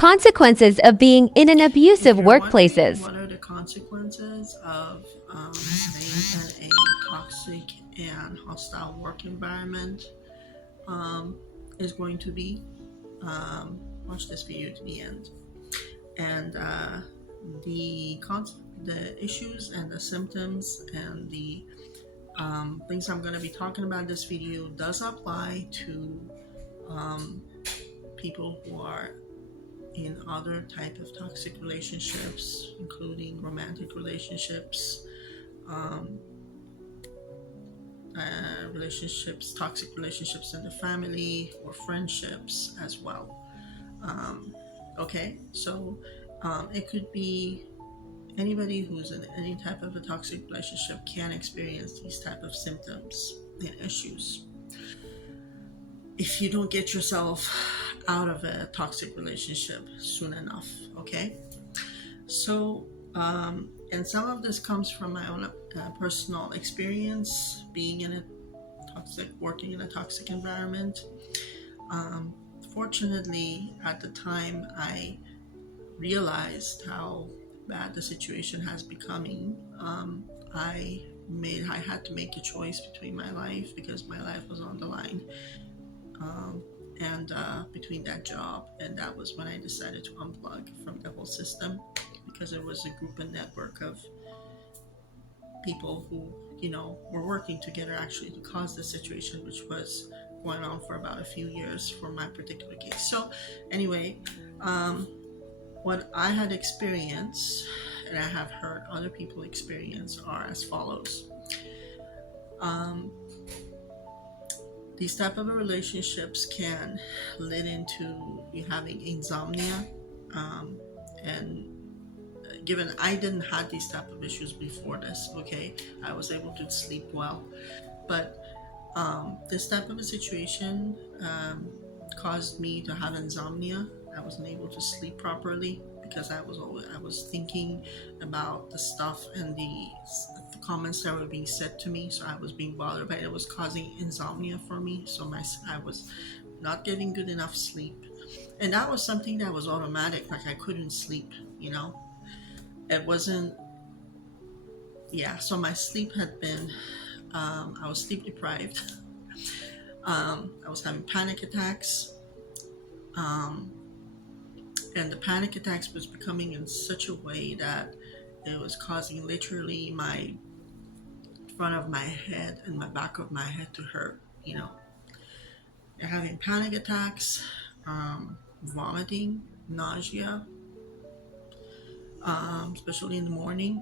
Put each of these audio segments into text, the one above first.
Consequences of being in an abusive If you're wondering workplaces. what are the consequences of being in a toxic and hostile work environment, um, is going to be, watch this video to the end. And the issues and the symptoms and the things I'm going to be talking about in this video does apply to um, people who are in other type of toxic relationships, including romantic relationships, um, toxic relationships in the family, or friendships as well. Um, okay, so it could be anybody who's in any type of a toxic relationship can experience these type of symptoms and issues if you don't get yourself out of a toxic relationship soon enough. Okay, so and some of this comes from my own personal experience being in a working in a toxic environment. um, Fortunately, at the time I realized how bad the situation has becoming, I had to make a choice between my life, because my life was on the line, um, and between that job, and that was when I decided to unplug from the whole system, because it was a group and network of people who, were working together actually to cause the situation, which was going on for about a few years for my particular case. So anyway, um, what I had experienced and I have heard other people experience are as follows. Um, these type of relationships can lead into you having insomnia, and given I didn't have these type of issues before this, okay, I was able to sleep well, but this type of a situation caused me to have insomnia. I wasn't able to sleep properly because I was thinking about the stuff and the comments that were being said to me. So I was being bothered by it. It was causing insomnia for me. So I was not getting good enough sleep, and that was something that was automatic. Like I couldn't sleep. It wasn't. Yeah. So my sleep had been. I was sleep deprived. I was having panic attacks. Um, and the panic attacks was becoming in such a way that it was causing literally my front of my head and my back of my head to hurt. Having panic attacks, vomiting, nausea, especially in the morning.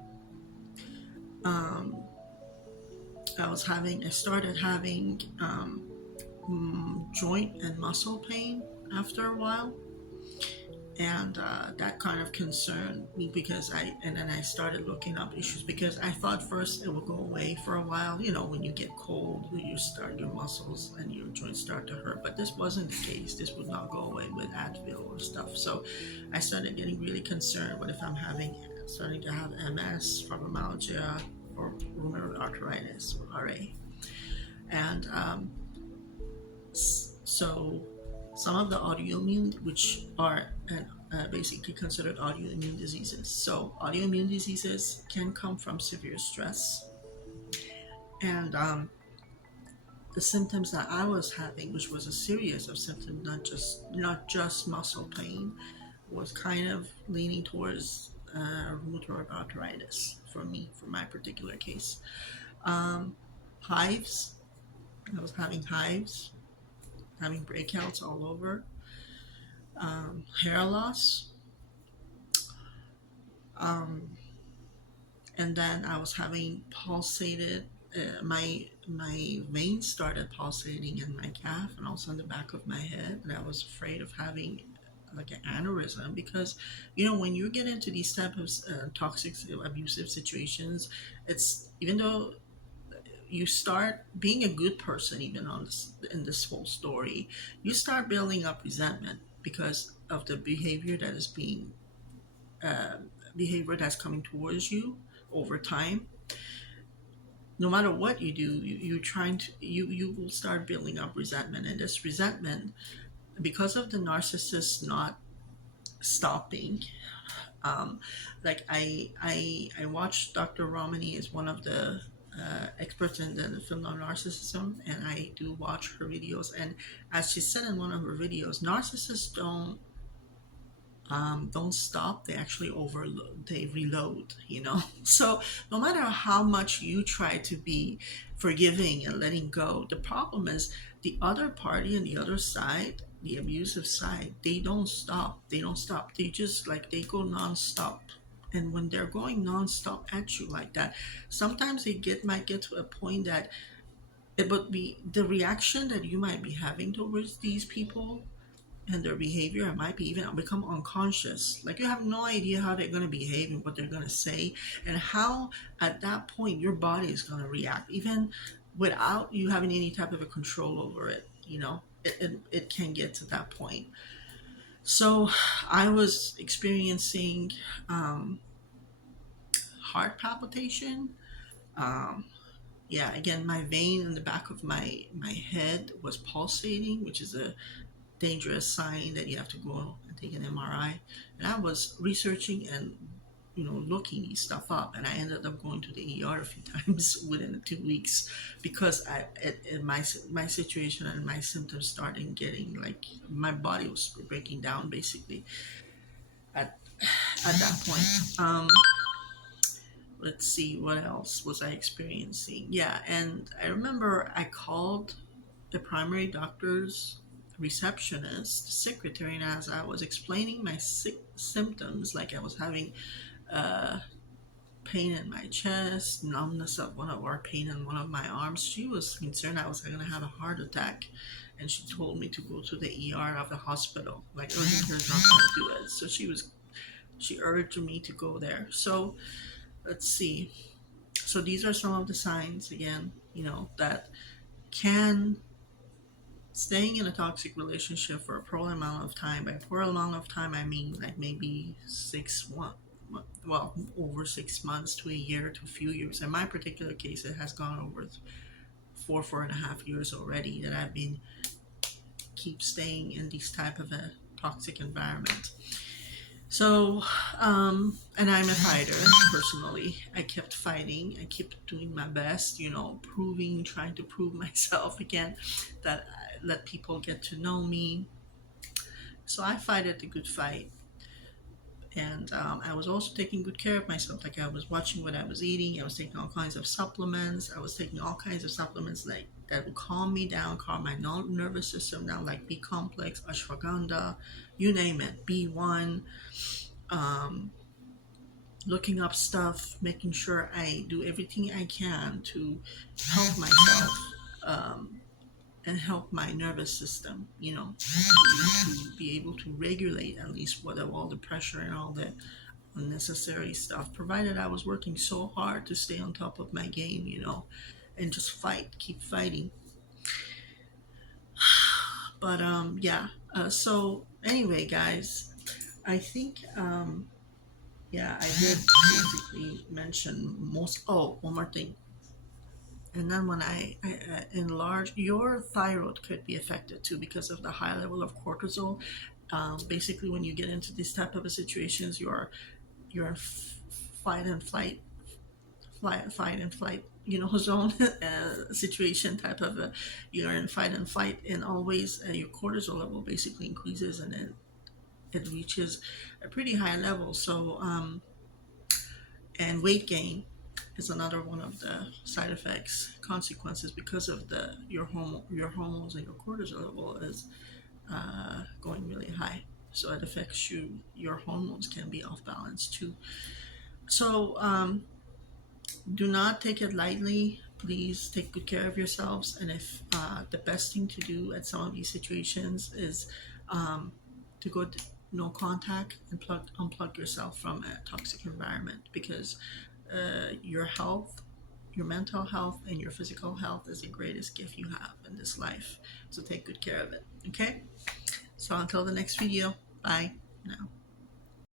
um, I started having joint and muscle pain after a while, and that kind of concerned me, because and then I started looking up issues, because I thought first it would go away for a while. When you get cold, your muscles and your joints start to hurt, but this wasn't the case. This would not go away with Advil or stuff. So I started getting really concerned. What if I'm starting to have MS, fibromyalgia, or rheumatoid arthritis, or RA? And so some of the autoimmune, which are basically considered autoimmune diseases. So autoimmune diseases can come from severe stress, and the symptoms that I was having, which was a series of symptoms, not just muscle pain, was kind of leaning towards rheumatoid arthritis for me, for my particular case. Um, Hives. I was having hives, having breakouts all over. Hair loss. Um, and then I was having pulsated. My veins started pulsating in my calf and also in the back of my head, and I was afraid of having like an aneurysm, because when you get into these type of toxic abusive situations, it's even though you start being a good person, even in this whole story, you start building up resentment because of the uh, behavior that's coming towards you over time. No matter what you do, you're trying to you will start building up resentment, and this resentment, because of the narcissist not stopping. Like I watched Dr. Romani is one of the experts in the field of narcissism, and I do watch her videos. And as she said in one of her videos, narcissists don't stop, they actually overload, they reload, you know. So no matter how much you try to be forgiving and letting go, the problem is the other party and the other side, the abusive side, they don't stop, they just like they go non-stop. And when they're going non-stop at you like that, sometimes might get to a point that it would be the reaction that you might be having towards these people and their behavior, it might be even become unconscious. Like you have no idea how they're going to behave and what they're going to say, and how at that point your body is going to react, even without you having any type of a control over it. You know, it can get to that point. So I was experiencing heart palpitation. Um, yeah, again, my vein in the back of my head was pulsating, which is a dangerous sign that you have to go and take an MRI. And I was researching and looking these stuff up, and I ended up going to the ER a few times within 2 weeks because my situation and my symptoms started getting like my body was breaking down basically at that point. Let's see, what else was I experiencing? Yeah, and I remember I called the primary doctor's receptionist, secretary, and as I was explaining my symptoms, like I was having pain in my chest, numbness of pain in one of my arms, she was concerned I was going to have a heart attack, and she told me to go to the ER of the hospital. Like urgent care is not going to do it, so she urged me to go there. So let's see. So these are some of the signs again, that can staying in a toxic relationship for a prolonged amount of time. By prolonged amount of time, I mean like maybe over 6 months to a year to a few years. In my particular case, it has gone over 4.5 years already that I've been keep staying in this type of a toxic environment. So, and I'm a fighter personally. I kept fighting. I kept doing my best, trying to prove myself again, that I let people get to know me. So I fight the good fight. And I was also taking good care of myself. Like I was watching what I was eating. I was taking all kinds of supplements. I was taking all kinds of supplements like that would calm me down, calm my nervous system down, like B complex, ashwagandha, you name it, B1. Looking up stuff, making sure I do everything I can to help myself and help my nervous system, to be able to regulate at least what of all the pressure and all the unnecessary stuff, provided I was working so hard to stay on top of my game, and just keep fighting. But so anyway, guys, I think I did basically mention most. Oh, one more thing. And then when I enlarge, your thyroid could be affected too because of the high level of cortisol. Basically, when you get into these type of situations, you're in fight and flight, zone situation type of you're in fight and flight, and always your cortisol level basically increases, and it reaches a pretty high level. So and weight gain is another one of the side effects, consequences, because of your hormones and your cortisol level is going really high. So it affects you. Your hormones can be off balance too. So do not take it lightly. Please take good care of yourselves. And if the best thing to do at some of these situations is to go no contact and unplug yourself from a toxic environment, because your health, your mental health, and your physical health is the greatest gift you have in this life. So take good care of it. Okay? So until the next video, bye now.